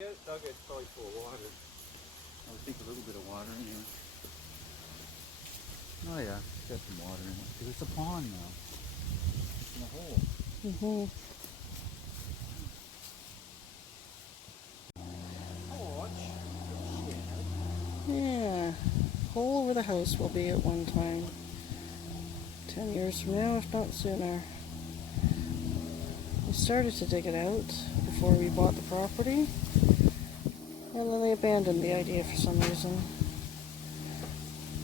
Yeah, dug it's probably full of water. I would think a little bit of water in here. Oh yeah, it's got some water in it. 'Cause it's a pond now. It's in a hole. Mm-hmm. Yeah. Hole where the house will be at one time. 10 years from now, if not sooner. We started to dig it out before we bought the property. And then they abandoned the idea for some reason.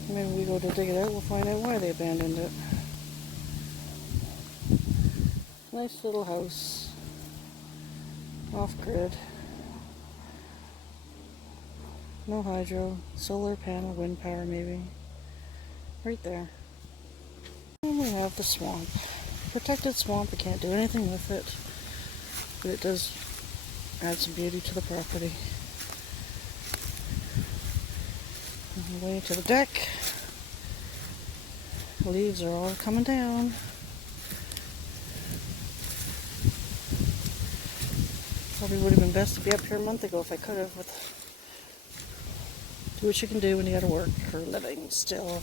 Maybe we go to dig it out, we'll find out why they abandoned it. Nice little house. Off-grid. No hydro. Solar panel, wind power maybe. Right there. And we have the swamp. Protected swamp, we can't do anything with it. But it does add some beauty to the property. On the way to the deck. The leaves are all coming down. Probably would have been best to be up here a month ago if I could have. But do what you can do when you gotta work for a living still.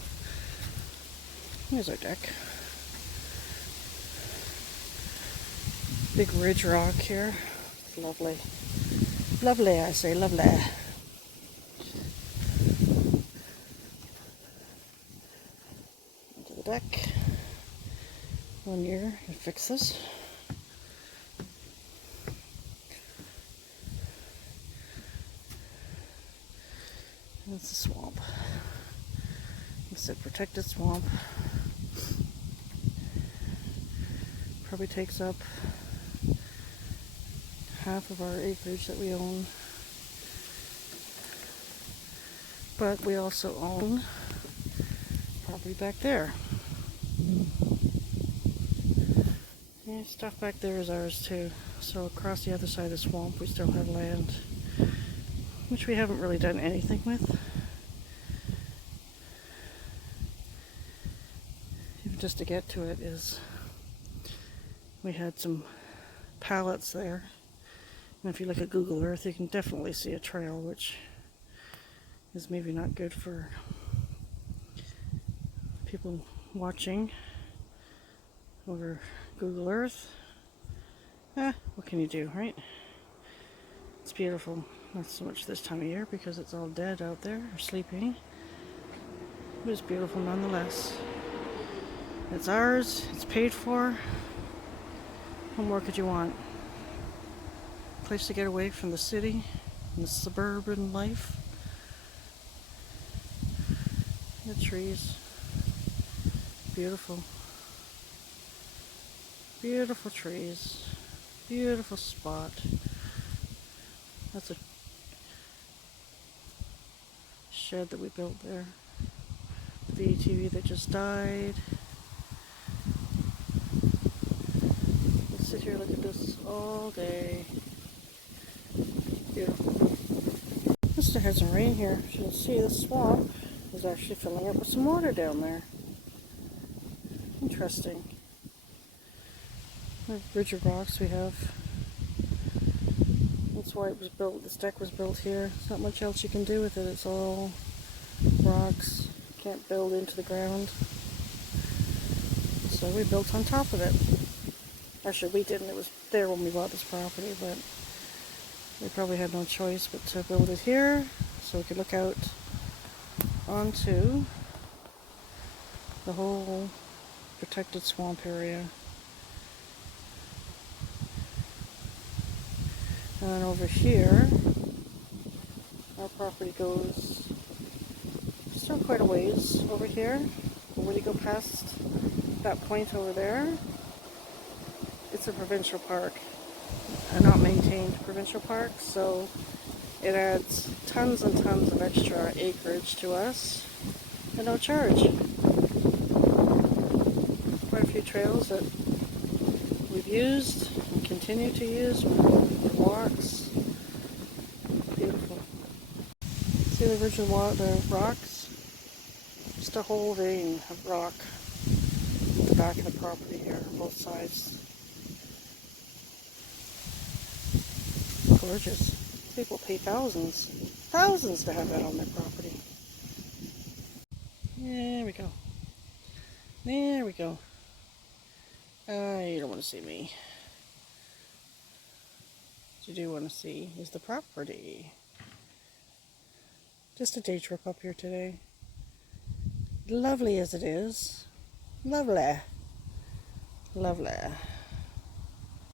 Here's our deck. Big ridge rock here. Lovely. Lovely, I say, lovely. Into the deck. 1 year to fix this. That's the swamp. It's a protected swamp. Probably takes up half of our acreage that we own. But we also own property back there. Yeah, stuff back there is ours too. So across the other side of the swamp we still have land, which we haven't really done anything with. Even just to get to it is, we had some pallets there. And if you look at Google Earth, you can definitely see a trail, which is maybe not good for people watching over Google Earth. What can you do, right? It's beautiful. Not so much this time of year because it's all dead out there or sleeping. But it's beautiful nonetheless. It's ours. It's paid for. What more could you want? Place to get away from the city and the suburban life. The trees. Beautiful. Beautiful trees. Beautiful spot. That's a shed that we built there. The ATV that just died. We'll sit here and look at this all day. Beautiful. Must have had some rain here. You can see the swamp is actually filling up with some water down there. Interesting. The ridge of rocks we have. That's why it was built. This deck was built here. There's not much else you can do with it. It's all rocks. Can't build into the ground. So we built on top of it. Actually, we didn't. It was there when we bought this property, but we probably had no choice but to build it here so we could look out onto the whole protected swamp area. And then over here, our property goes still quite a ways over here. But when you go past that point over there, it's a provincial park, a not maintained provincial park, so it adds tons and tons of extra acreage to us at no charge. Quite a few trails that we've used and continue to use for walks. Beautiful. See the original the rocks? Just a whole vein of rock at the back of the property here, both sides. Gorgeous. People pay thousands to have that on their property. There we go. There we go. You don't want to see me. What you do want to see is the property. Just a day trip up here today. Lovely as it is. Lovely. Lovely.